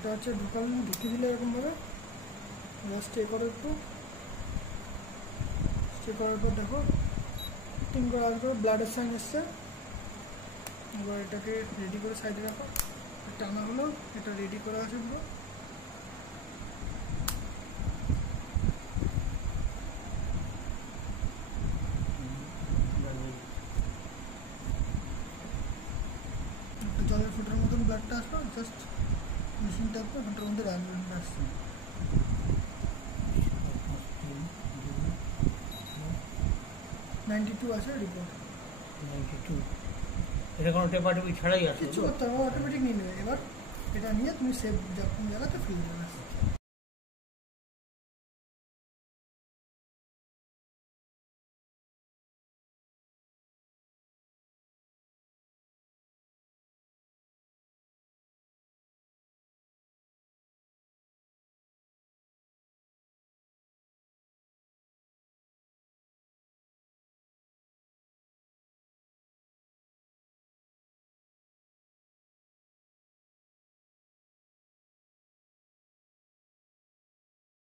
এটা হচ্ছে ঢুকিয়ে দিলে এরকমভাবে স্টে করো, একটু স্টে করার পর দেখো টিং করে আসবে, ব্লাডের সাইন এসছে। এবার এটাকে রেডি করে সাইডে রাখো। টানা হলো, এটা রেডি করা আছে পুরো। একটা জলের ফুটের মতন ব্লাডটা আসলো, জাস্ট মেশিনটা আসবে, ওটার মধ্যে রাখবে, আসছে 92 আছে রিপোর্ট। 92 এটা কোনো টেপাটেপি ছাড়াই আসে? কিছু করতে হবে, অটোমেটিক নিয়ে নেবে। এবার এটা নিয়ে তুমি সেভ জায়গাতে ফিল দেবে।